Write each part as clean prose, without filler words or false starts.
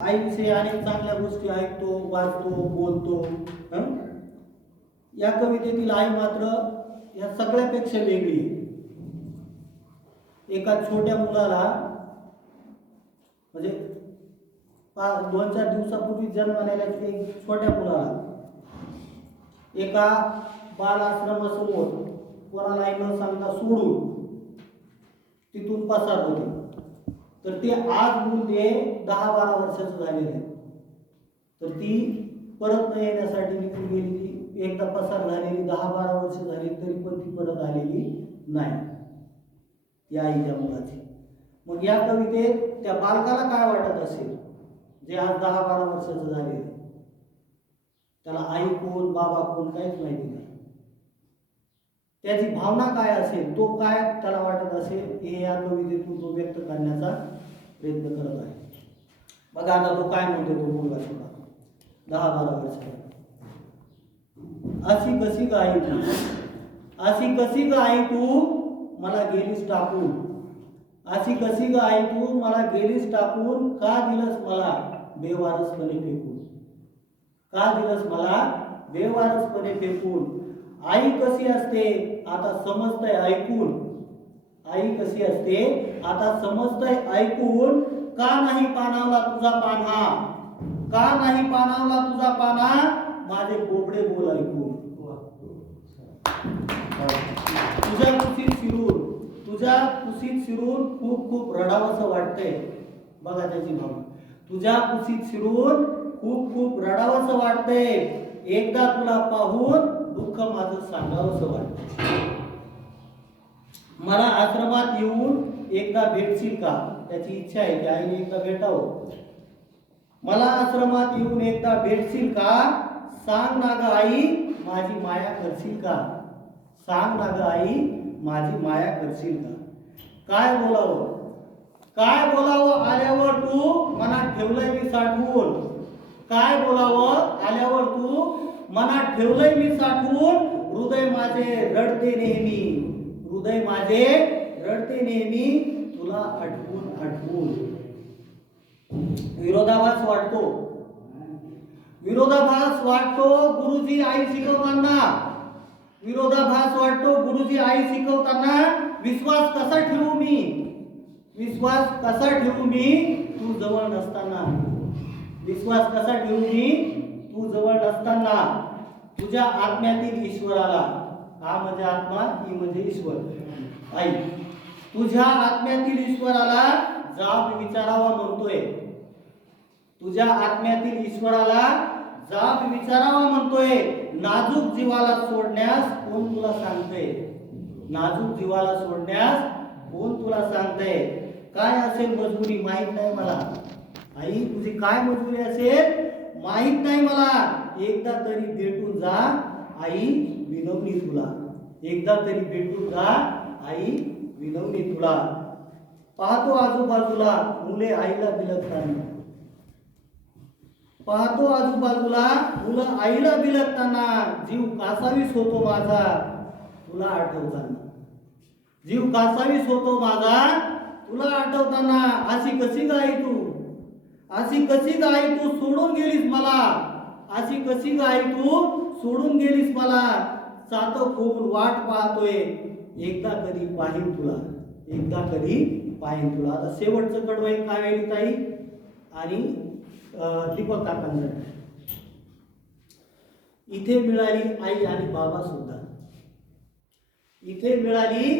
आईविषयी अनेक चांगल्या गोष्टी ऐकतो, वाचतो, बोलतो. या कवितेतील आई मात्र या सगळ्यापेक्षा वेगळी आहे. एका छोट्या मुलाला म्हणजे 2-4 दिवसापूर्वी जन्मलेल्या एक छोट्या मुलाला एका बाल आश्रमासमोर कोणालाही न सांगता सोडून तिथून पसार होते. तर ते आज मूल ते 10-12 वर्षाचं झालेलं आहे. तर ती परत न येण्यासाठी निघून गेलेली, एकदा पसार झालेली 10-12 वर्ष झाली तरी पण ती परत आलेली नाही या आईच्या मुलाची. मग या कवितेत त्या बालकाला काय वाटत असेल जे आज 10-12 वर्षाचं झालेलं आहे, त्याला आई कोण बाबा कोण काहीच माहिती नाही, त्याची भावना काय असेल, तो काय त्याला वाटत असेल हे या कवितेतून तो व्यक्त करण्याचा प्रयत्न करत आहे. बघा आता तो काय म्हणतो तो मुलगा छोटा 10-12 वर्षाचा. अशी कशी ग आई तू, अशी कशी ग आई तू मला गेलीस टाकून, अशी कशी ग आई तू मला गेलीस टाकून, का दिलंस मला बेवारसपणे फेकून, का दिलंस मला बेवारसपणे फेकून. आई कशी असते आता समजतंय ऐकून, आई कशी असते आता समजतंय ऐकून, का नाही पाणावला तुझा पाना, का नाही पाणावला तुझा पाना, माझे बोबडे बोल ऐकून. तुझ्या कुशीत शिरून, तुझ्या कुशीत शिरून खूप खूप रडावंसं वाटतंय. बघा त्याची भावना, तुझ्या कुशीत शिरून खूप खूप रडावंसं वाटतंय, एकदा तुला पाहून दुःख माझं सांगावंसं वाटतंय. मला आश्रमात येऊन एकदा भेटशील का, त्याची इच्छा आहे की आईने एकदा भेटावं. मला आश्रमात येऊन एकदा भेटशील का, सांग ना ग आई माझी माया करशील का, सांग ना ग आई माझी माया करशील का. काय बोलावं, काय बोलावं आल्यावर तू मनात ठेवलंय मी साठवून, काय बोलावं आल्यावर तू मनात ठेवलंय मी साठवून, हृदय माझे रडते नेहमी, हृदय माझे रडते नेहमी, तुला आठवून आठवून. विरोधाभास वाटतो, विरोधाभास वाटतो गुरुजी आई शिकवताना, विरोधाभास वाटतो गुरुजी आई शिकवताना. विश्वास कसा ठेवू मी, विश्वास कसा ठेवू मी तू जवळ नसताना, विश्वास कसा ठेवू मी तू जवळ नसताना. तुझ्या आत्म्यातील ईश्वराला, हा म्हणजे आत्मा, ही म्हणजे ईश्वर आई, तुझ्या आत्म्यातील ईश्वराला जाब विचारावा म्हणतोय, तुझ्या आत्म्यातील ईश्वराला जाब विचारावा म्हणतोय. नाजूक जीवाला सोडण्यास कोण तुला सांगते, नाजूक जीवाला सोडण्यास कोण तुला सांगते. काय असेल मजबुरी माहित नाही मला, आई तुझी काय मजबुरी असेल माहित नाही मला, एकदा तरी भेटून जा आई विनवणी तुला, एकदा तरी भेटून जा आई विनवणी तुला. पाहतो आजूबाजूला मुले आईला बिलगताना, पाहतो आजूबाजूला मुलं आईला बिलगताना, जीव कासावीस होतो माझा तुला आठवताना, जीव कासावीस होतो माझा तुला आठवताना. अशी कशी ग आई तू, अशी कशी ग आई तू सोडून गेलीस मला, अशी कशी ग आई तू सोडून गेलीस मला. सातं खोल वाट पाहतोय एकदा कधी पाहीन तुला, एकदा कधी पाहीन तुला. आता शेवटचं कडवं एक कावेरी ताई आणि दीपक काकांसाठी. इथे मिळाली आई आणि बाबा सुद्धा, इथे मिळाली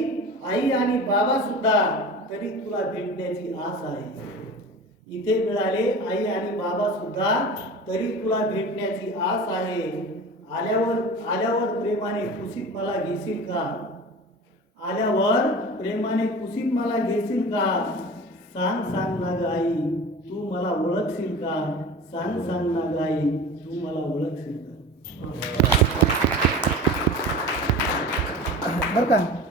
आई आणि बाबा सुद्धा, तरी तुला भेटण्याची आस आहे. इथे मिळाले आई आणि बाबा सुद्धा, तरी तुला भेटण्याची आस आहे. आल्यावर आल्यावर प्रेमाने कुशीत मला घेशील का, आल्यावर प्रेमाने कुशीत मला घेशील का. सांग सांग ना ग आई तू मला ओळखशील का, सांग सांग ना ग आई तू मला ओळखशील का. बरं का.